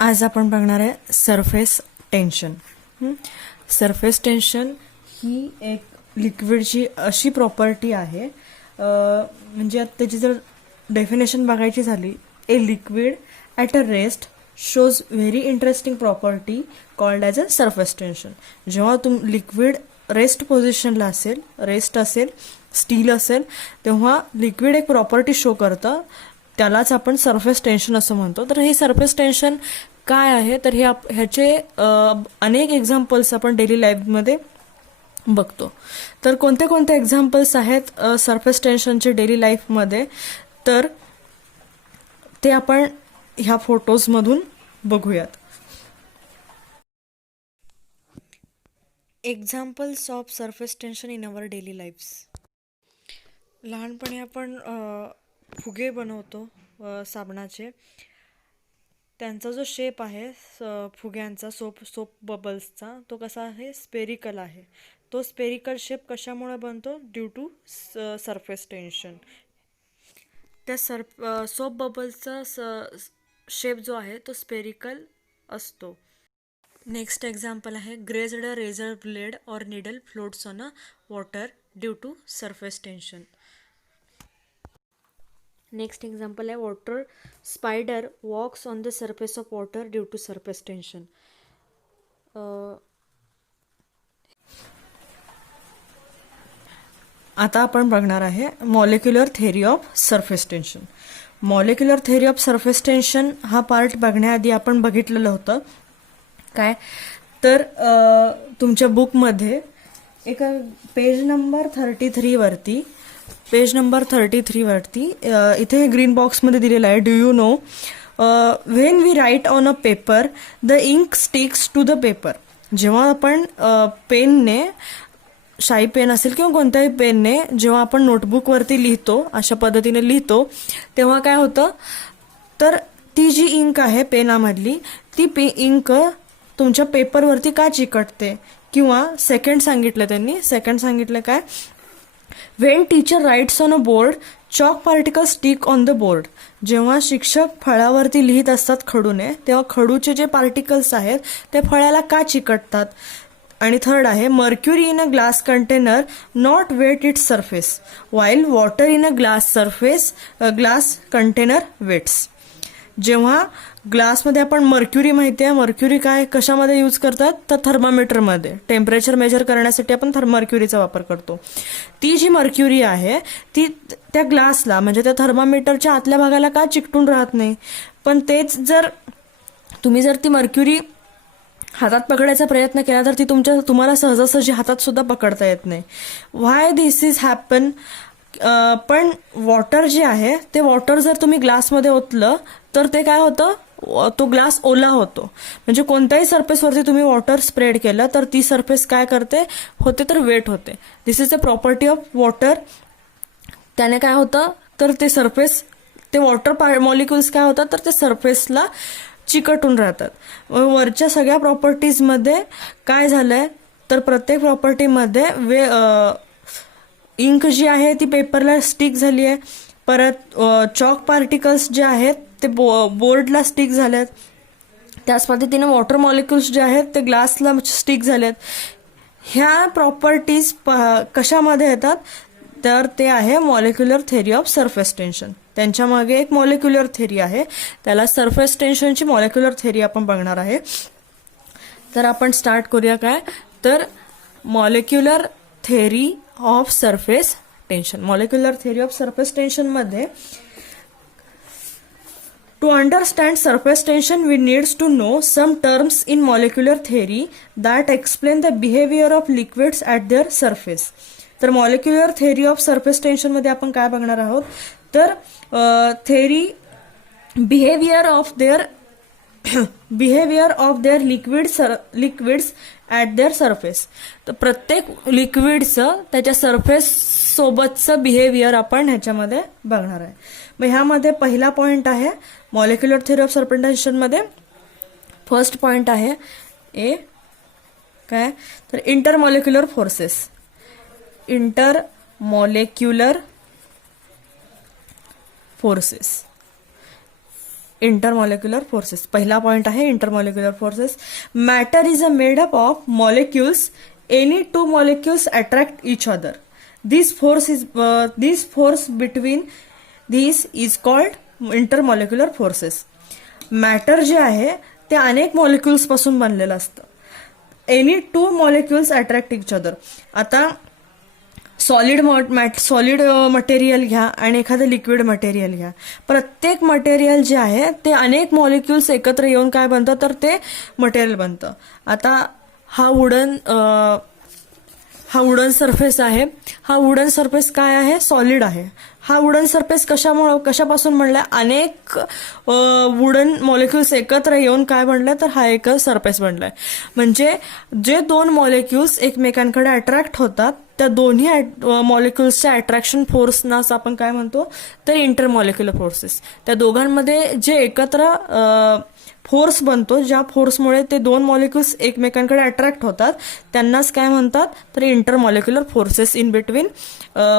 आज आपण बघणार आहे सरफेस टेन्शन. सरफेस टेन्शन ही एक लिक्विडची अशी प्रॉपर्टी आहे, म्हणजे त्याची जर डेफिनेशन बघायची झाली, a liquid at a rest shows very interesting property called as a surface tension. जेव्हा लिक्विड रेस्ट पोझिशनला असेल, रेस्ट असेल, स्टील असेल, तेव्हा लिक्विड एक प्रॉपर्टी शो करतं, त्यालाच आपण सरफेस टेन्शन असं म्हणतो. तर हे सरफेस टेन्शन काय आहे, तर ह्याचे अनेक एक्झाम्पल्स आपण डेली लाईफमध्ये बघतो. तर कोणते कोणते एक्झाम्पल्स आहेत सरफेस टेन्शनचे डेली लाईफमध्ये, तर ते आपण ह्या फोटोजमधून बघूयात. Examples of surface tension in our daily lives. लहानपणी आपण फुगे बनवतो साबणाचे. त्यांचा जो शेप आहे फुग्यांचा, सोप बबल्सचा, तो कसा आहे, स्पेरिकल आहे. तो स्पेरिकल शेप कशामुळे बनतो, ड्यू टू सरफेस टेन्शन. त्या सोप बबल्सचा शेप जो आहे तो स्पेरिकल असतो. नेक्स्ट एक्झाम्पल आहे, greased razor blade or needle floats on a water due to surface tension. Next example आहे, water spider walks on the surface of water due to surface tension. आता आपण बघणार आहे molecular theory of surface tension. Molecular theory of surface tension हा part बघण्याआधी आपण बघितलेलं होतं. काय तर तुमच्या बुकमध्ये एका पेज नंबर 33 वरती इथे ग्रीन बॉक्समध्ये दिलेलं आहे, do you know when we write on a paper the ink sticks to the paper. जेव्हा आपण पेनने, शाई पेन असेल किंवा कोणत्याही पेनने जेव्हा आपण नोटबुकवरती लिहितो, अशा पद्धतीने लिहितो, तेव्हा काय होतं, तर ती जी इंक आहे पेनामधली, ती इंक तुमच्या पेपरवरती का चिकटते. किंवा सेकंड सांगितलं काय, when teacher writes on a board chalk particle stick on the board. जेव्हा शिक्षक फळावरती लिहित असतात खडूने, तेव्हा खडूचे जे पार्टिकल्स आहेत ते फळ्याला का चिकटतात. आणि थर्ड आहे, mercury in a glass container not wet its surface while water in a glass container wets. जेव्हा ग्लासमध्ये आपण मर्क्युरी, माहिती आहे मर्क्युरी काय कशामध्ये यूज करतात, तर थर्मामीटरमध्ये टेम्परेचर मेजर करण्यासाठी आपण मर्क्युरीचा वापर करतो. ती जी मर्क्युरी आहे ती त्या ग्लासला, म्हणजे त्या थर्मामीटरच्या आतल्या भागाला का चिकटून राहत नाही. पण तेच जर तुम्ही ती मर्क्युरी हातात पकडायचा प्रयत्न केला तर ती तुम्हाला सहजासहजी हातात सुद्धा पकडता येत नाही. व्हाय दिस इज हॅपन. पण वॉटर जे आहे ते वॉटर जर तुम्ही ग्लासमध्ये ओतलं तर ते काय होतं, तो ग्लास ओला होतो. म्हणजे कोणत्याही सरफेसवरती तुम्ही वॉटर स्प्रेड केलं तर ती सरफेस काय होते तर वेट होते. This is the property of water. त्याने काय होतं, तर ते वॉटर मॉलिक्युल्स काय होतात, तर ते सरफेसला चिकटून राहतात. वरच्या सगळ्या प्रॉपर्टीजमध्ये काय झालंय, तर प्रत्येक प्रॉपर्टीमध्ये इंक जी आहे ती पेपरला स्टिक झाली आहे. परत चॉक पार्टिकल्स जे आहेत ते बोर्डला स्टिक झालेत. त्याच पद्धतीने वॉटर मॉलिक्युल्स जे आहेत ते ग्लासला स्टिक झालेत. ह्या प्रॉपर्टीज कशामध्ये येतात, तर ते आहे molecular theory of surface tension. त्यांच्या मागे एक मॉलिक्युलर थेअरी आहे, त्याला सरफेस टेन्शनची मॉलिक्युलर थेअरी आपण बघणार आहे. तर आपण स्टार्ट करूया. काय तर molecular theory of surface tension. Molecular theory of surface tension मध्ये, to understand surface tension we needs to know some terms in molecular theory that explain the behaviour of liquids at their surface. तर molecular theory of surface tension मध्ये आपण काय बघणार आहोत, तर theory behaviour of their liquids at their surface. तर प्रत्येक लिक्विडचं त्याच्या सरफेस सोबतचं बिहेवियर आपण ह्याच्यामध्ये बघणार आहे. मग ह्यामध्ये पहिला पॉइंट आहे मॉलिक्युलर थेअरी ऑफ सरफेस टेन्शनमध्ये. फर्स्ट पॉइंट आहे ए काय, तर intermolecular forces. Intermolecular forces intermolecular forces. पहिला पॉइंट आहे intermolecular forces. Matter is a made up of molecules. Any two molecules attract each other. This force between this is called intermolecular forces. Matter जे आहे ते अनेक molecules पासून बनलेलं असतं. Any two molecules attract each other. आता solid material घ्या आणि एखादं लिक्विड मटेरियल घ्या. प्रत्येक मटेरियल जे आहे ते अनेक मॉलिक्युल्स एकत्र येऊन काय बनतं तर ते मटेरियल बनतं. आता हा वुडन सरफेस आहे. हा वुडन सरफेस काय आहे? सॉलिड आहे. हा वुडन सरफेस कशापासून बनलाय? अनेक वुडन मॉलिक्युल्स एकत्र येऊन काय बनलाय तर हा एक सरफेस बनलाय. म्हणजे जे दोन मॉलिक्युल्स एकमेकांकडे अट्रॅक्ट होतात त्या दोन्ही मॉलिक्युल्सच्या अट्रॅक्शन फोर्सनाच आपण काय म्हणतो तर इंटरमॉलिक्युलर फोर्सेस. त्या दोघांमध्ये जे एकत्र फोर्स बनतो, ज्या फोर्समुळे ते दोन मॉलिक्युल्स एकमेकांकडे अट्रॅक्ट होतात त्यांनाच काय म्हणतात तर intermolecular forces in between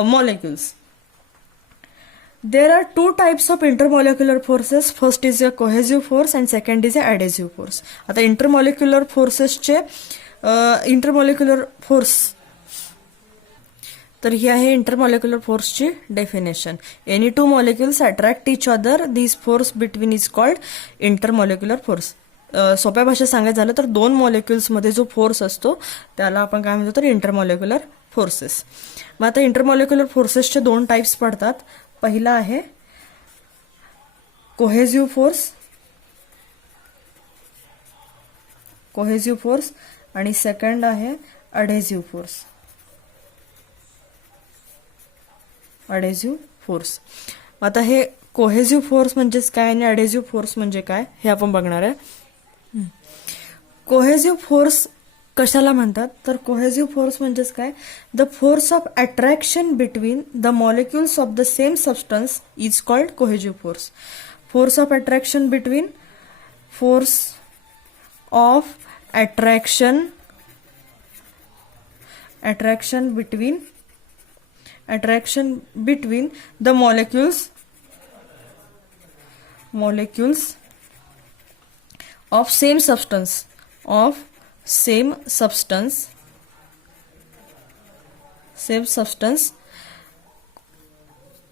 molecules. There are two types of intermolecular forces. First is a cohesive force and second is a adhesive force. आता intermolecular forcesचे इंटरमॉलिक्युलर फोर्स तर ही आहे इंटरमॉलिक्युलर फोर्सची definition. Any two molecules attract each other. This force between is called intermolecular force. सोप्या भाषेत सांगायचं झालं तर दोन मॉलिक्युल्समध्ये जो फोर्स असतो त्याला आपण काय म्हणतो तर इंटरमॉलिक्युलर फोर्सेस. मग आता इंटरमॉलिक्युलर फोर्सेसचे दोन टाइप्स पडतात. पहिला आहे कोहेसिव्ह फोर्स आणि सेकंड आहे अडेसिव्ह फोर्स. आता हे कोहेसिव्ह फोर्स म्हणजेच काय आणि अडेसिव्ह फोर्स म्हणजे काय हे आपण बघणार आहे. कोहेसिव्ह फोर्स कशाला म्हणतात तर कोहेसिव्ह फोर्स म्हणजेच काय? The force of attraction between the molecules of the same substance is called cohesive force. Force of attraction between the molecules of same substance.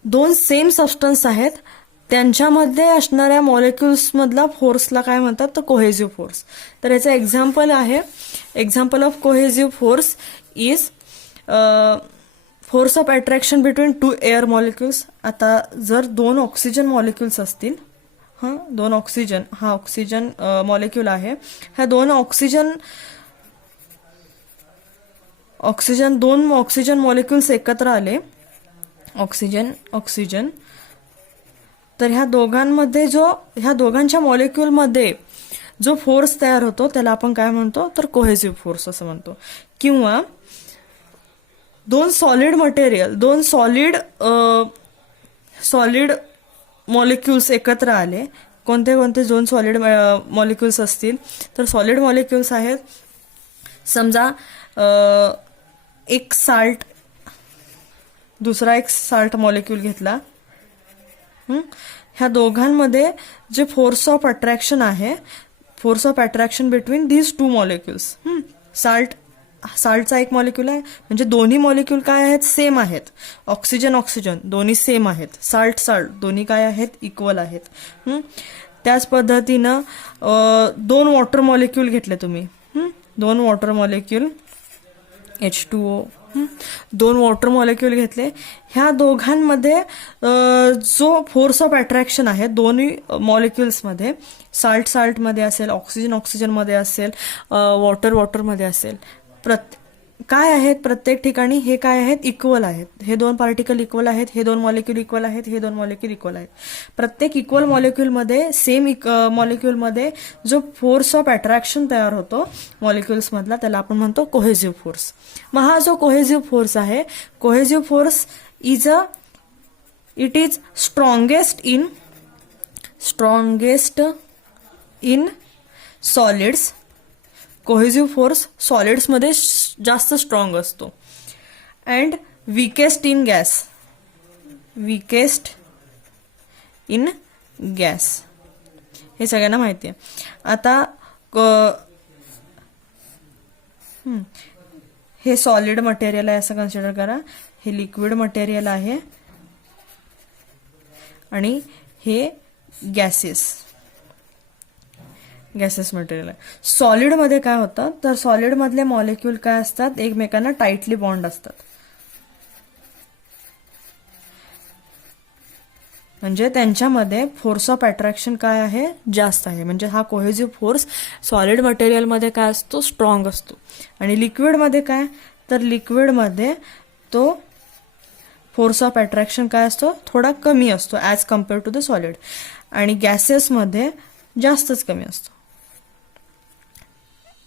दोन सेम सबस्टन्स आहेत त्यांच्यामध्ये असणाऱ्या मॉलिक्युल्स मधला फोर्सला काय म्हणतात तर कोहेसिव्ह फोर्स. तर याचं example of cohesive force is force of attraction between two air molecules. आता जर दोन ऑक्सिजन मॉलिक्युल्स असतील, दोन ऑक्सिजन मॉलिक्युल आहे. ह्या दोन दोन ऑक्सिजन मॉलिक्युल्स एकत्र आले, ऑक्सिजन तर ह्या दोघांच्या मॉलिक्युलमध्ये जो फोर्स तयार होतो त्याला आपण काय म्हणतो तर कोहेसिव्ह फोर्स असं म्हणतो. किंवा दोन सॉलिड मॉलिक्युल्स एकत्र आले. कोणते दोन सॉलिड मॉलिक्युल्स असतील तर सॉलिड मॉलिक्युल्स आहेत समजा एक साल्ट, दुसरा एक साल्ट मॉलिक्यूल घेतला. ह्या दोघांमध्ये जे फोर्स ऑफ अट्रॅक्शन आहे, force of attraction between these two molecules. साल्टचा एक मॉलिक्यूल आहे म्हणजे दोन्ही मॉलिक्यूल काय आहेत सेम आहेत. ऑक्सिजन दोन्ही सेम आहेत. साल्ट दोन्ही काय आहेत इक्वल आहेत. त्याच पद्धतीनं दोन वॉटर मॉलिक्यूल घेतले तुम्ही, दोन वॉटर मॉलिक्यूल H2O, दोन वॉटर मॉलिक्यूल घेतले. ह्या दोघांमध्ये जो फोर्स ऑफ अट्रॅक्शन आहे दोन्ही मॉलिक्युल्समध्ये, साल्टमध्ये असेल, ऑक्सिजनमध्ये असेल, वॉटरमध्ये असेल, काय आहेत प्रत्येक ठिकाणी हे काय आहेत इक्वल आहेत. हे दोन पार्टिकल इक्वल आहेत, हे दोन मॉलिक्यूल इक्वल आहेत, हे दोन मॉलिक्यूल इक्वल आहेत. प्रत्येक इक्वल मॉलिक्यूलमध्ये सेम मॉलिक्यूलमध्ये जो फोर्स ऑफ अट्रॅक्शन तयार होतो मॉलिक्युल्स मधला त्याला आपण म्हणतो कोहेसिव्ह फोर्स. मग हा जो कोहेसिव्ह फोर्स आहे, cohesive force is strongest in solids. Cohesive force सॉलिड्समध्ये जास्त स्ट्रॉंग असतो. And weakest in gas. हे सगळ्यांना माहिती आहे. आता हे सॉलिड मटेरियल आहे असं कन्सिडर करा, हे लिक्विड मटेरियल आहे आणि हे गॅसेस मटेरियल आहे. सॉलिडमध्ये काय होतं तर सॉलिडमधले मॉलिक्यूल काय असतात, एकमेकांना टाईटली बॉन्ड असतात. म्हणजे त्यांच्यामध्ये फोर्स ऑफ अट्रॅक्शन काय आहे, जास्त आहे. म्हणजे हा कोहेसिव्ह फोर्स सॉलिड मटेरियलमध्ये काय असतो, स्ट्रॉंग असतो. आणि लिक्विडमध्ये काय, तर लिक्विडमध्ये तो फोर्स ऑफ अट्रॅक्शन काय असतो, थोडा कमी असतो as compare to the solid. आणि गॅसेसमध्ये जास्तच कमी असतो.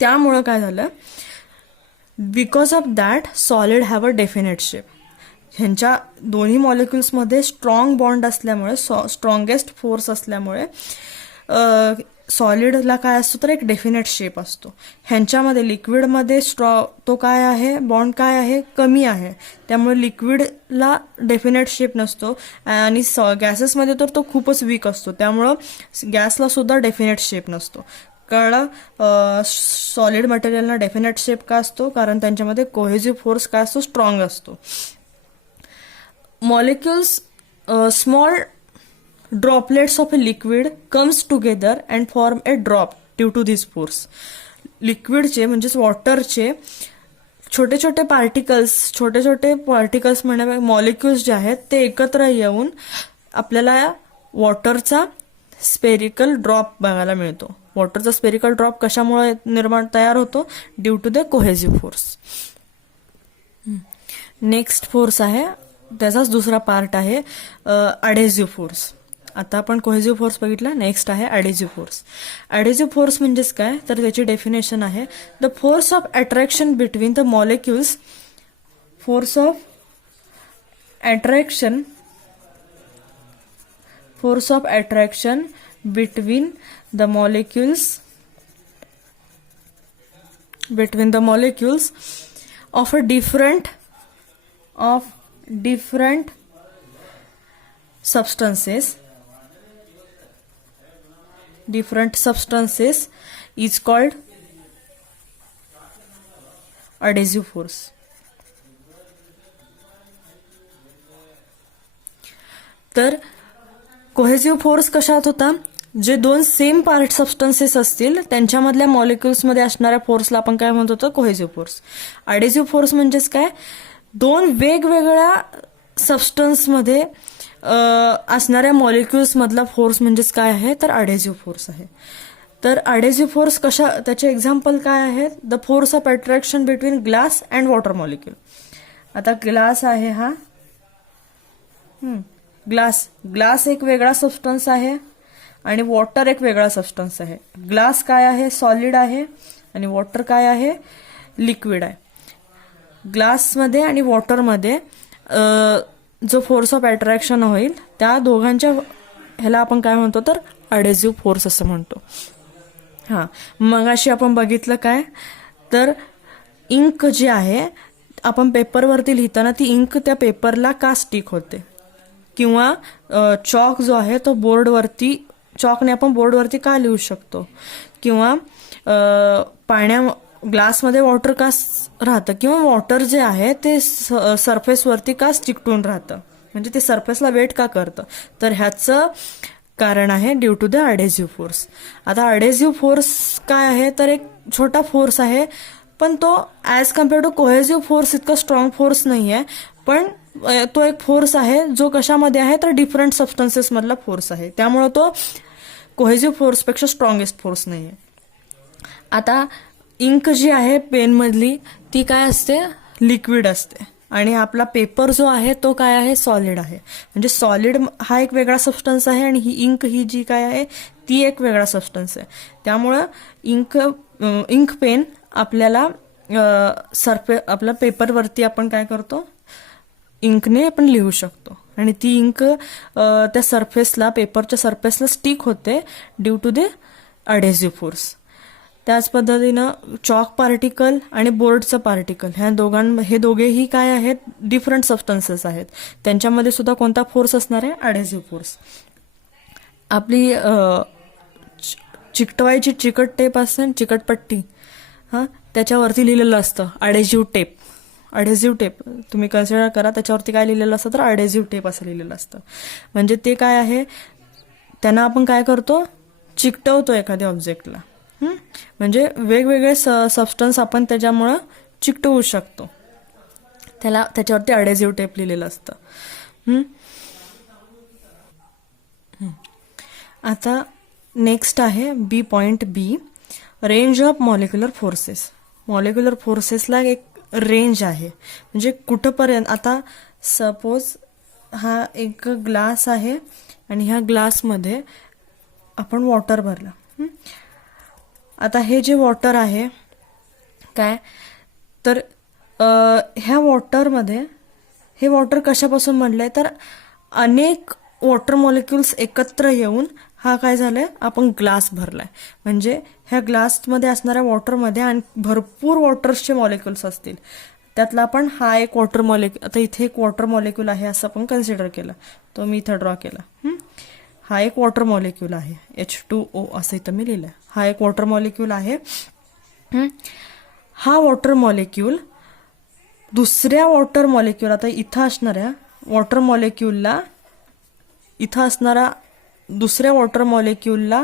त्यामुळं काय झालं, because of that solid have a definite shape. ह्यांच्या दोन्ही मॉलिक्युल्समध्ये स्ट्रॉंग बॉन्ड असल्यामुळे, स्ट्रॉंगेस्ट फोर्स असल्यामुळे सॉलिडला काय असतो तर एक डेफिनेट शेप असतो. ह्यांच्यामध्ये लिक्विडमध्ये तो काय आहे, बॉन्ड काय आहे, कमी आहे. त्यामुळे लिक्विडला डेफिनेट शेप नसतो. आणि गॅसेसमध्ये तर तो खूपच वीक असतो. त्यामुळं गॅसला सुद्धा डेफिनेट शेप नसतो. कळलं, सॉलिड मटेरियलला डेफिनेट शेप का असतो, कारण त्यांच्यामध्ये कोहेसिव्ह फोर्स काय असतो, स्ट्रॉंग असतो. Molecules, small droplets of a liquid comes together and form a drop due to this force. लिक्विडचे म्हणजेच वॉटरचे छोटे छोटे पार्टिकल्स म्हणजे मॉलिक्युल्स जे आहेत ते एकत्र येऊन आपल्याला वॉटरचा स्पेरिकल ड्रॉप बघायला मिळतो. वॉटरचा स्पेरिकल ड्रॉप कशामुळे तयार होतो, due to the cohesive force. Next force आहे, त्याचाच दुसरा पार्ट आहे अडेझिव्ह फोर्स. आता आपण कोहेसिव्ह फोर्स बघितला, नेक्स्ट आहे अडेझिव्ह फोर्स. अडेझिव्ह फोर्स म्हणजेच काय, तर त्याची डेफिनेशन आहे the force of attraction between the molecules. Force of attraction between the molecules of different substances is called adhesive force. तर कोहेसिव्ह फोर्स कशात होता, जे दोन सेम पार्ट सबस्टन्सेस असतील त्यांच्यामधल्या मॉलिक्युल्समध्ये असणाऱ्या फोर्सला आपण काय म्हणतो तर कोहेसिव्ह फोर्स. अडेझिव्ह फोर्स म्हणजेच काय, दोन वेगवेगळ्या सबस्टन्समध्ये असणाऱ्या मॉलिक्युल्स मधला फोर्स म्हणजेच काय आहे तर अडेझिव्ह फोर्स आहे. तर अडेझिव्ह फोर्स त्याचे एक्झाम्पल काय आहेत, the force of attraction between glass and water molecule. आता ग्लास आहे हा, ग्लास एक वेगळा सबस्टन्स आहे आणि वॉटर एक वेगळा सबस्टन्स आहे. ग्लास काय आहे, सॉलिड आहे आणि वॉटर काय आहे, लिक्विड आहे. ग्लासमध्ये आणि वॉटरमध्ये जो फोर्स ऑफ अट्रॅक्शन होईल त्या दोघांच्या ह्याला आपण काय म्हणतो तर अडेझिव्ह फोर्स असं म्हणतो. मगाशी आपण बघितलं काय, तर इंक जी आहे आपण पेपरवरती लिहिताना ती इंक त्या पेपरला का स्टिक होते, किंवा चॉक जो आहे तो चॉकने आपण बोर्डवरती का लिहू शकतो, किंवा ग्लासमध्ये वॉटर का राहतं, किंवा वॉटर जे आहे ते सरफेसवरती का चिकटून राहतं, म्हणजे ते सरफेसला वेट का करतं, तर ह्याचं कारण आहे ड्यू टू द अडेझिव्ह फोर्स. आता अडेझिव्ह फोर्स काय आहे तर एक छोटा फोर्स आहे, पण तो as compare to cohesive force इतका स्ट्रॉंग फोर्स नाही आहे, पण तो एक फोर्स आहे जो कशामध्ये आहे तर डिफरंट सबस्टन्सेस मधला फोर्स आहे. त्यामुळे तो कोहेसिव्ह फोर्सपेक्षा स्ट्रॉंगेस्ट फोर्स नाही आहे. आता इंक जी आहे पेनमधली ती काय असते, लिक्विड असते, आणि आपला पेपर जो आहे तो काय आहे, सॉलिड आहे. म्हणजे सॉलिड हा एक वेगळा सबस्टन्स आहे आणि ही इंक ही जी काय आहे ती एक वेगळा सबस्टन्स आहे. त्यामुळं इंक पेन आपल्याला आपल्या पेपरवरती आपण काय करतो, इंकने आपण लिहू शकतो, आणि ती इंक त्या सरफेसला, पेपरच्या सरफेसला स्टिक होते ड्यू टू द अडेझिव्ह फोर्स. त्याच पद्धतीनं चॉक पार्टिकल आणि बोर्डचं पार्टिकल हे दोघेही काय आहेत, डिफरंट सबस्टन्सेस आहेत. त्यांच्यामध्ये सुद्धा कोणता फोर्स असणार आहे, अडेझिव्ह फोर्स. आपली चिकटवायची चिकट टेप असते ना, चिकटपट्टी, हां, त्याच्यावरती लिहिलेलं असतं अडेझिव्ह टेप. अडेझिव्ह टेप तुम्ही कन्सिडर करा, त्याच्यावरती काय लिहिलेलं असतं तर अडेझिव्ह टेप असं लिहिलेलं असतं. म्हणजे ते काय आहे, त्यांना आपण काय करतो, चिकटवतो एखाद्या ऑब्जेक्टला. म्हणजे वेगवेगळे सबस्टन्स आपण त्याच्यामुळं चिकटवू शकतो. त्याच्यावरती अडेझिव्ह टेप लिहिलेलं असतं. आता नेक्स्ट आहे B.B, range of molecular forces. मॉलिक्युलर फोर्सेसला एक रेंज आहे, म्हणजे कुठंपर्यंत. आता सपोज हा एक ग्लास आहे आणि ह्या ग्लासमध्ये आपण वॉटर भरलं. आता हे जे वॉटर आहे काय, तर ह्या वॉटरमध्ये, हे वॉटर कशापासून बनलंय तर अनेक वॉटर मॉलिक्युल्स एकत्र येऊन हा काय झालाय, आपण ग्लास भरलाय. म्हणजे ह्या ग्लासमध्ये असणाऱ्या वॉटरमध्ये आणि भरपूर वॉटर्सचे मॉलिक्युल्स असतील, त्यातला आपण हा एक वॉटर मॉलिक्यूल, आता इथे एक वॉटर मॉलिक्यूल आहे असं आपण कन्सिडर केलं, तो मी इथं ड्रॉ केला. हा एक वॉटर मॉलिक्यूल आहे, H2O असं इथं मी लिहिलंय. हा एक वॉटर मॉलिक्यूल आहे. हा वॉटर मॉलिक्यूल दुसऱ्या वॉटर मॉलिक्यूल, आता इथं असणाऱ्या वॉटर मॉलिक्यूलला, इथं असणारा दुसऱ्या वॉटर मॉलिक्यूलला,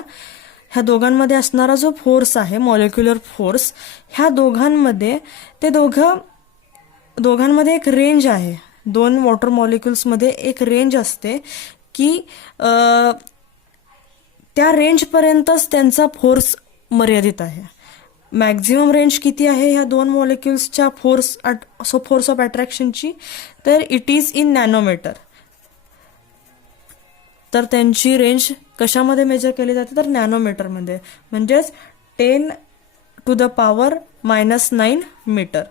ह्या दोघांमध्ये असणारा जो फोर्स आहे, मॉलिक्युलर फोर्स, ह्या दोघांमध्ये, ते दोघांमध्ये एक रेंज आहे. दोन वॉटर मॉलिक्युल्समध्ये एक रेंज असते की त्या रेंजपर्यंतच त्यांचा फोर्स मर्यादित आहे. मॅक्झिमम रेंज किती आहे ह्या दोन मॉलिक्युल्सच्या फोर्स ऑफ अट्रॅक्शनची, तर इट इज इन नॅनोमीटर. तर त्यांची रेंज कशामध्ये मेजर केली जाते तर नॅनोमीटरमध्ये, म्हणजेच 10⁻⁻⁹ metre.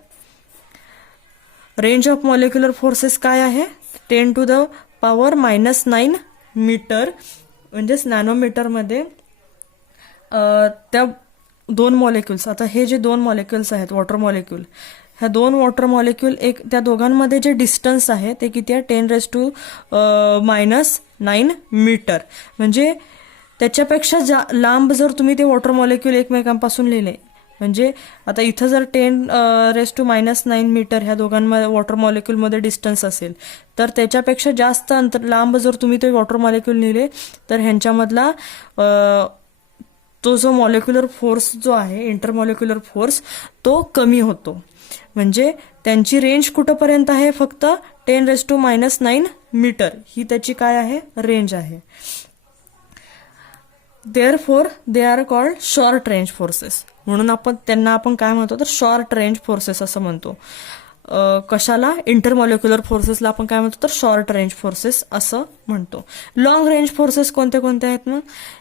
Range of molecular forces काय आहे, 10⁻⁹ मीटर, म्हणजेच नॅनोमीटरमध्ये त्या दोन मॉलिक्युल्स. आता हे जे दोन मॉलिक्युल्स आहेत वॉटर मॉलिक्यूल, ह्या दोन वॉटर मॉलिक्यूल, एक त्या दोघांमध्ये जे डिस्टन्स आहे ते किती आहे, 10⁻⁹ मीटर. म्हणजे त्याच्यापेक्षा लांब जर तुम्ही ते वॉटर मॉलिक्यूल एकमेकांपासून लिहिले, म्हणजे आता इथं जर 10⁻⁹ मीटर ह्या दोघांमध्ये वॉटर मॉलिक्यूलमध्ये डिस्टन्स असेल, तर त्याच्यापेक्षा जास्त अंतर लांब जर तुम्ही ते वॉटर मॉलिक्यूल लिहिले, तर ह्यांच्यामधला तो जो मॉलिक्युलर फोर्स जो आहे, इंटरमॉलिक्युलर फोर्स, तो कमी होतो. म्हणजे त्यांची रेंज कुठंपर्यंत आहे, फक्त 10⁻⁹ मीटर ही त्याची काय आहे, रेंज आहे. Therefore they are called short range forces. म्हणून त्यांना आपण काय म्हणतो तर शॉर्ट रेंज फोर्सेस असं म्हणतो. कशाला, इंटरमॉलिक्युलर फोर्सेसला आपण काय म्हणतो तर शॉर्ट रेंज फोर्सेस असं म्हणतो. लॉंग रेंज फोर्सेस कोणते कोणते आहेत मग,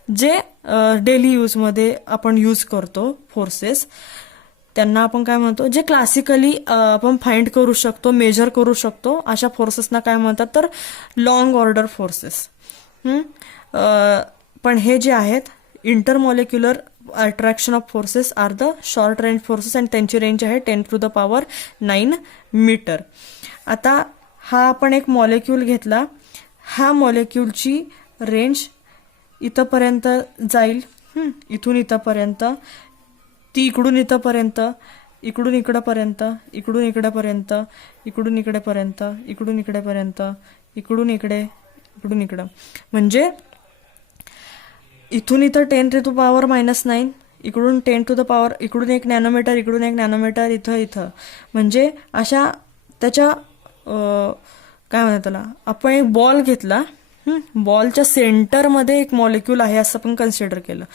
जे डेली यूजमध्ये आपण यूज करतो फोर्सेस, त्यांना आपण काय म्हणतो, जे क्लासिकली आपण फाइंड करू शकतो, मेजर करू शकतो, अशा फोर्सेसना काय म्हणतात तर लॉंग ऑर्डर फोर्सेस. पण हे जे आहेत intermolecular attraction of forces are the short range forces, आणि त्यांची रेंज आहे 10⁻⁹ मीटर. आता हा आपण एक मॉलिक्यूल घेतला, ह्या मॉलिक्यूलची रेंज इथंपर्यंत जाईल, इथून इथंपर्यंत, ती इकडून इथंपर्यंत, इकडून इकडंपर्यंत, इकडून इकडेपर्यंत, इकडून इकडेपर्यंत, इकडून इकडेपर्यंत, इकडून इकडे, इकडून इकडं. म्हणजे इथून इथं 10⁻⁹, इकडून इकडून 1 नॅनोमीटर, इकडून 1 नॅनोमीटर, इथं. म्हणजे अशा त्याच्या काय म्हणतात त्याला, आपण एक बॉल घेतला, बॉलच्या सेंटरमध्ये एक मॉलिक्यूल आहे असं आपण कन्सिडर केलं,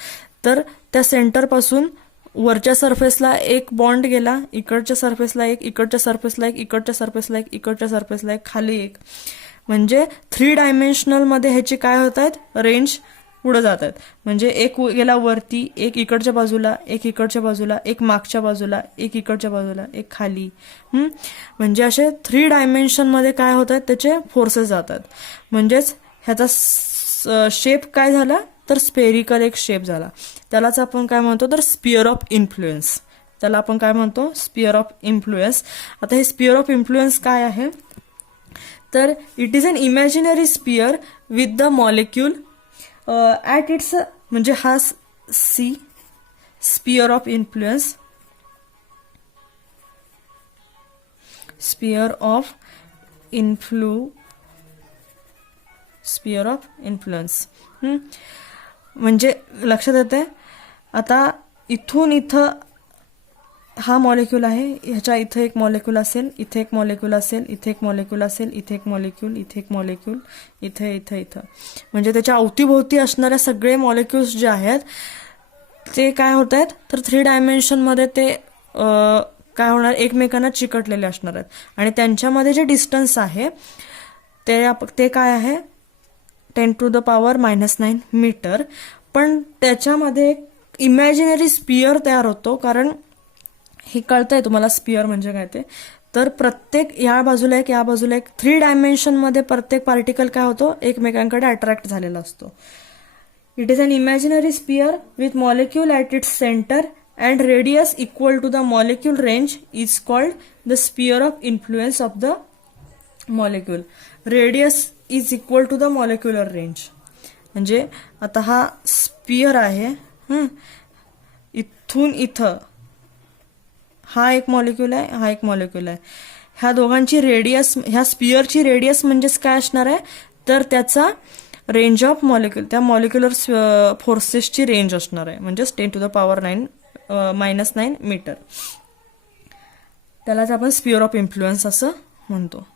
तर त्या सेंटरपासून वरच्या सरफेसला एक बॉन्ड गेला, इकडच्या सरफेसला एक, इकडच्या सरफेसला एक, इकडच्या सरफेसला एक, इकडच्या सरफेसला एक, खाली एक. म्हणजे 3 डायमेन्शनलमध्ये ह्याची काय होत आहेत, रेंज पुढे जात आहेत. म्हणजे एक गेला वरती, एक इकडच्या बाजूला, एक इकडच्या बाजूला, एक मागच्या बाजूला, एक इकडच्या बाजूला, एक खाली. म्हणजे असे 3 डायमेन्शनमध्ये काय होत आहेत, त्याचे फोर्सेस जातात. म्हणजेच ह्याचा शेप काय झाला तर स्पेरिकल एक शेप झाला. त्यालाच आपण काय म्हणतो तर स्पियर ऑफ इन्फ्लुएन्स. त्याला आपण काय म्हणतो, स्पियर ऑफ इन्फ्लुएन्स. आता हे स्पियर ऑफ इन्फ्लुएन्स काय आहे तर it is an imaginary sphere with the molecule at its, म्हणजे हा see sphere of influence, sphere of influence. म्हणजे लक्षात येते. आता इथून इथं हा मॉलिक्यूल आहे, ह्याच्या इथं एक मॉलिक्यूल असेल, इथे एक मॉलिक्यूल असेल, इथे एक मॉलिक्यूल असेल, इथे एक मॉलिक्यूल, इथे एक मॉलिक्यूल, इथे इथे इथं. म्हणजे त्याच्या अवतीभोवती असणाऱ्या सगळे मॉलिक्यूल्स जे आहेत ते काय होत आहेत तर 3 डायमेन्शनमध्ये ते काय होणार, एकमेकांना चिकटलेले असणार आहेत. आणि त्यांच्यामध्ये जे डिस्टन्स आहे ते काय आहे 10⁻⁻⁹ मीटर. पण त्याच्यामध्ये एक इमॅजिनरी स्पियर तयार होतो. कारण हे कळतंय तुम्हाला स्पियर म्हणजे काय ते. तर प्रत्येक या बाजूला एक या बाजूला एक 3 डायमेन्शनमध्ये प्रत्येक पार्टिकल काय होतो एकमेकांकडे अट्रॅक्ट झालेला असतो. It is an imaginary sphere with molecule at its centre and radius equal to the molecule range is called the sphere of influence of the molecule. Radius is equal to the molecular range. म्हणजे आता हा sphere आहे, इथून इथं हा एक molecule आहे, हा एक मॉलिक्यूल आहे. ह्या दोघांची रेडियस, ह्या स्पियरची रेडियस म्हणजेच काय असणार आहे तर त्याचा रेंज ऑफ मॉलिक्यूल, त्या मॉलिक्युलर फोर्सेसची रेंज असणार आहे. म्हणजेच 10⁻⁹ मीटर. त्यालाच आपण स्पियर ऑफ इन्फ्लुएन्स असं म्हणतो.